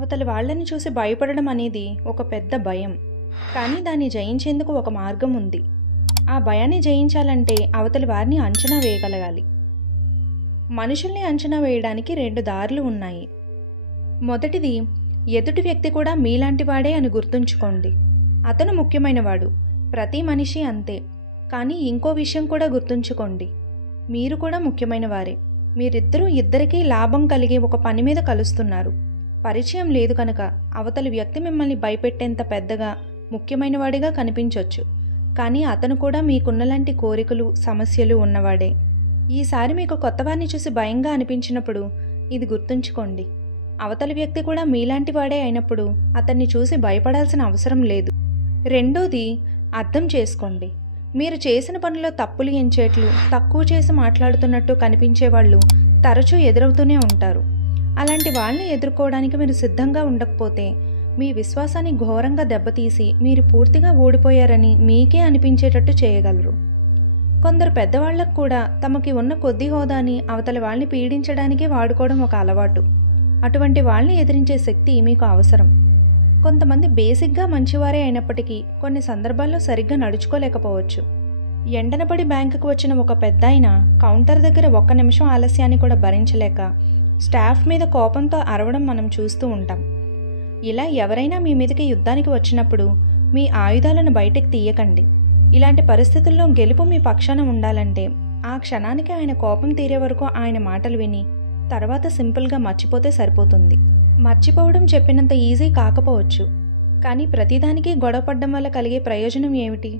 అవతలి వాళ్ళని చూసి భయపడడం అనేది ఒక పెద్ద భయం. కానీ దాన్ని జయించేందుకు ఒక మార్గం ఉంది. ఆ భయాన్ని జయించాలంటే అవతలి వారిని అంచనా వేయగలగాలి. మనుషుల్ని అంచనా వేయడానికి 2 దారులు ఉన్నాయి. మొదటిది, ఎదుటి వ్యక్తి కూడా మీలాంటి వాడే అని గుర్తుంచుకోండి. అతను ముఖ్యమైనవాడు, ప్రతి మనిషి అంతే. కానీ ఇంకో విషయం కూడా గుర్తుంచుకోండి, మీరు కూడా ముఖ్యమైన వారే. మీరిద్దరూ ఇద్దరికీ లాభం కలిగే ఒక పని మీద కలుస్తున్నారు. పరిచయం లేదు కనుక అవతలి వ్యక్తి మిమ్మల్ని భయపెట్టేంత పెద్దగా ముఖ్యమైనవాడిగా కనిపించొచ్చు. కానీ అతను కూడా మీకున్నలాంటి కోరికలు, సమస్యలు ఉన్నవాడే. ఈసారి మీకు కొత్తవారిని చూసి భయంగా అనిపించినప్పుడు ఇది గుర్తుంచుకోండి, అవతలి వ్యక్తి కూడా మీలాంటి వాడే అయినప్పుడు అతన్ని చూసి భయపడాల్సిన అవసరం లేదు. రెండోది, అర్థం చేసుకోండి. మీరు చేసిన పనిలో తప్పులు ఎంచేట్లు, తక్కువ చేసి మాట్లాడుతున్నట్టు కనిపించేవాళ్ళు తరచూ ఎదురవుతూనే ఉంటారు. అలాంటి వాళ్ళని ఎదుర్కోవడానికి మీరు సిద్ధంగా ఉండకపోతే మీ విశ్వాసాన్ని ఘోరంగా దెబ్బతీసి మీరు పూర్తిగా ఓడిపోయారని మీకే అనిపించేటట్టు చేయగలరు. కొందరు పెద్దవాళ్లకు కూడా తమకి ఉన్న కొద్ది హోదాని అవతలి వాళ్ళని పీడించడానికే వాడుకోవడం ఒక అలవాటు. అటువంటి వాళ్ళని ఎదిరించే శక్తి మీకు అవసరం. కొంతమంది బేసిక్గా మంచివారే అయినప్పటికీ కొన్ని సందర్భాల్లో సరిగ్గా నడుచుకోలేకపోవచ్చు. ఎండనపడి బ్యాంకుకు వచ్చిన ఒక పెద్దాయన కౌంటర్ దగ్గర 1 నిమిషం ఆలస్యాన్ని కూడా భరించలేక స్టాఫ్ మీద కోపంతో అరవడం మనం చూస్తూ ఉంటాం. ఇలా ఎవరైనా మీ మీదకి యుద్ధానికి వచ్చినప్పుడు మీ ఆయుధాలను బయటకు తీయకండి. ఇలాంటి పరిస్థితుల్లో గెలుపు మీ పక్షాన ఉండాలంటే ఆ క్షణానికి ఆయన కోపం తీరే వరకు ఆయన మాటలు విని తర్వాత సింపుల్గా మర్చిపోతే సరిపోతుంది. మర్చిపోవడం చెప్పినంత ఈజీ కాకపోవచ్చు, కానీ ప్రతిదానికి గొడవపడ్డం వల్ల కలిగే ప్రయోజనం ఏమిటి?